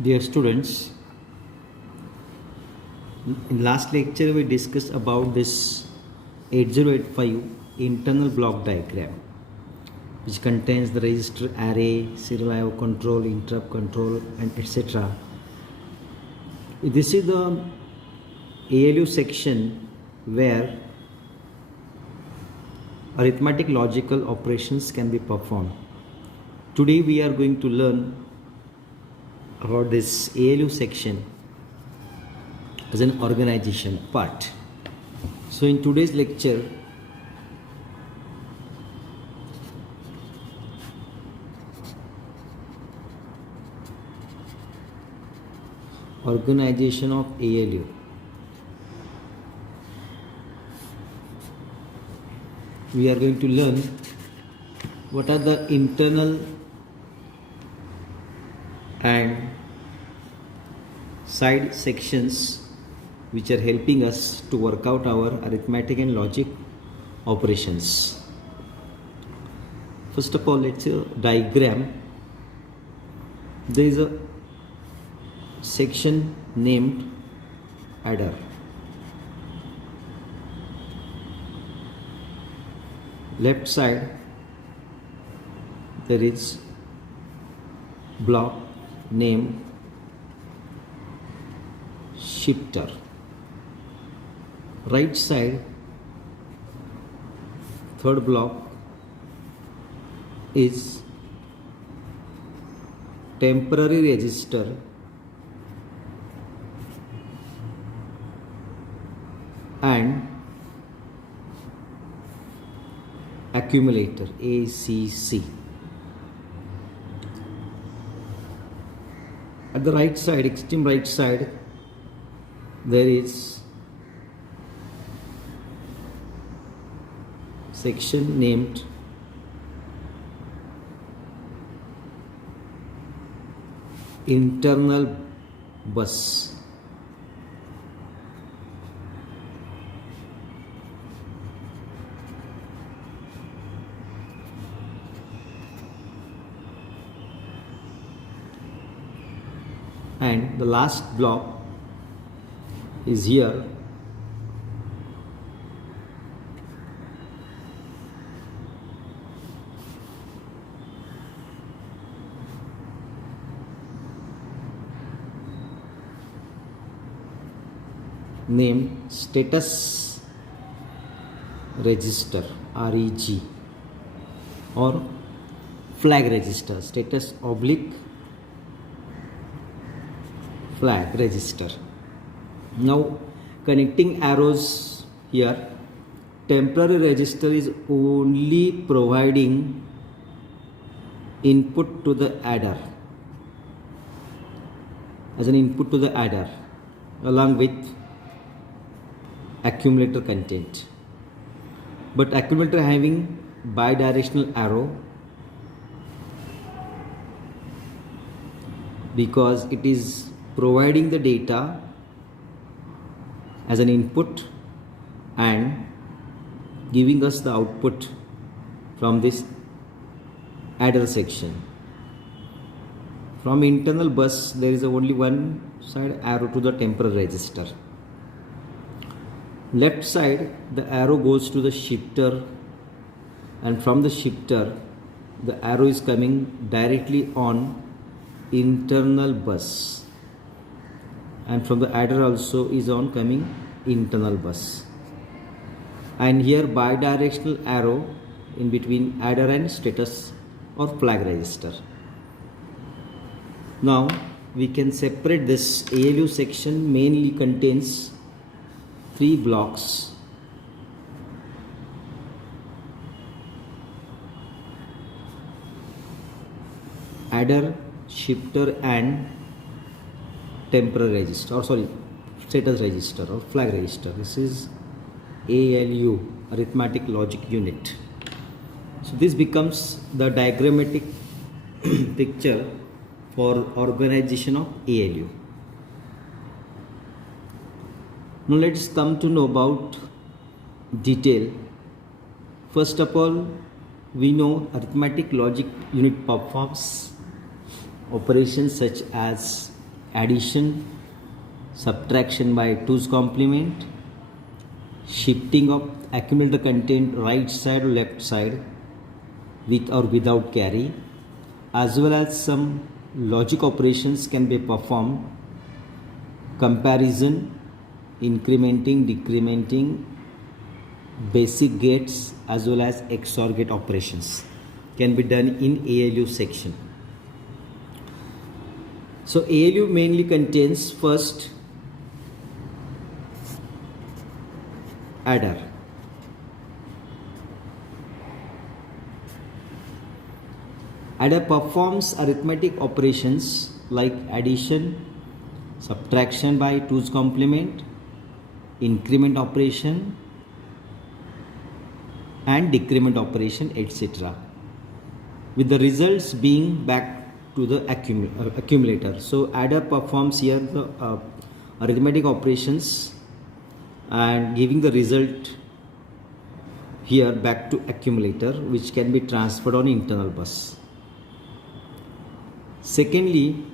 Dear students, in last lecture we discussed about this 8085 internal block diagram, which contains the register array, serial IO control, interrupt control, and etc. This is the ALU section where arithmetic logical operations can be performed. Today we are going to learn about this ALU section as an organization part. So in today's lecture, organization of ALU. We are going to learn what are the internal and side sections which are helping us to work out our arithmetic and logic operations. First of all, let's see a diagram. There is a section named adder. Left side there is block named shifter. Right side third block is temporary register and accumulator ACC. At the right side, extreme right side, there is section named internal bus. And the last block is here, named status register REG or flag register, status oblique flag register. Now connecting arrows here, temporary register is only providing input to the adder, as an input to the adder along with accumulator content, but accumulator having bidirectional arrow because it is providing the data as an input and giving us the output from this adder section. From internal bus there is only one side arrow to the temporary register. Left side the arrow goes to the shifter, and from the shifter the arrow is coming directly on internal bus, and from the adder also is on coming internal bus, and here bidirectional arrow in between adder and status or flag register. Now we can separate this ALU section. Mainly contains three blocks. Adder, shifter and temporary register, or sorry, status register or flag register. This is ALU, arithmetic logic unit. So this becomes the diagrammatic picture for organization of ALU. Now let's come to know about detail. First of all, we know arithmetic logic unit performs operations such as addition, subtraction by 2's complement, shifting of accumulator content right side or left side with or without carry, as well as some logic operations can be performed, comparison, incrementing, decrementing, basic gates as well as XOR gate operations can be done in ALU section. So ALU mainly contains first adder. Adder performs arithmetic operations like addition, subtraction by 2's complement, increment operation and decrement operation, etc., with the results being back to the accumulator. So adder performs here the arithmetic operations and giving the result here back to accumulator, which can be transferred on internal bus. Secondly,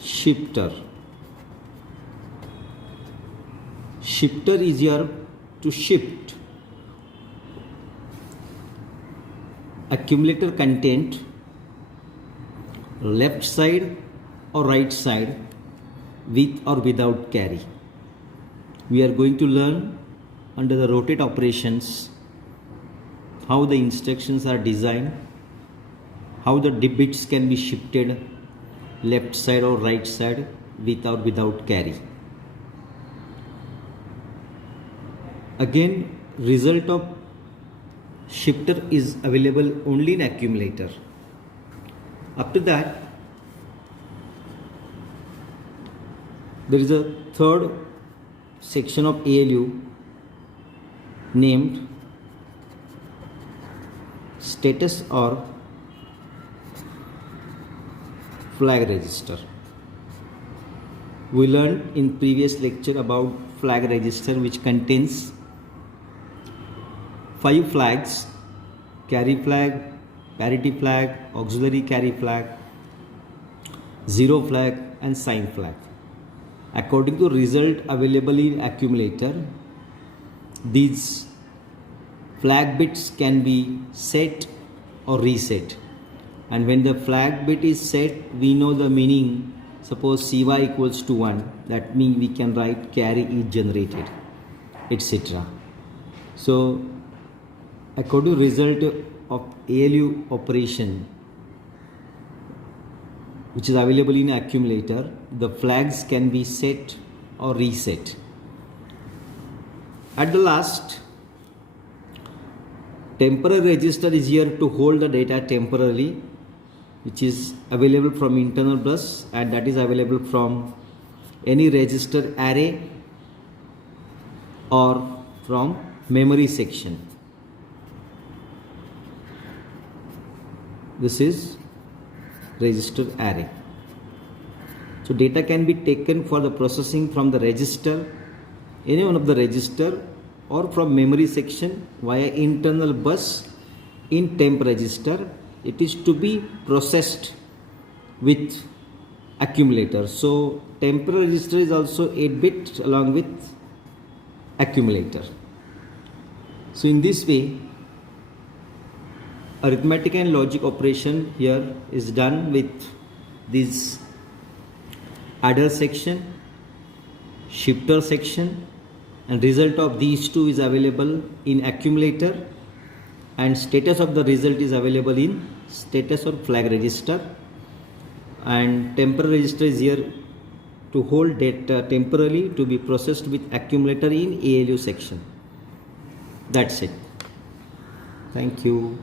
shifter. Shifter is here to shift accumulator content left side or right side with or without carry. We are going to learn under the rotate operations how the instructions are designed, how the bits can be shifted left side or right side with or without carry. Again, result of shifter is available only in accumulator. After that, there is a third section of ALU named status or flag register. We learned in previous lecture about flag register, which contains 5 flags: carry flag, parity flag, auxiliary carry flag, zero flag and sign flag. According to result available in accumulator, these flag bits can be set or reset, and when the flag bit is set, we know the meaning. Suppose CY equals to 1, that means we can write carry is generated, etc. So according to result of ALU operation which is available in accumulator, the flags can be set or reset. At the last, temporary register is here to hold the data temporarily, which is available from internal bus, and that is available from any register array or from memory section. This is register array. So data can be taken for the processing from the register, any one of the register, or from memory section via internal bus in temp register. It is to be processed with accumulator. So temporal register is also 8-bit along with accumulator. So in this way, arithmetic and logic operation here is done with this adder section, shifter section, and result of these two is available in accumulator, and status of the result is available in status or flag register, and temporal register is here to hold data temporarily to be processed with accumulator in ALU section. That's it. Thank you.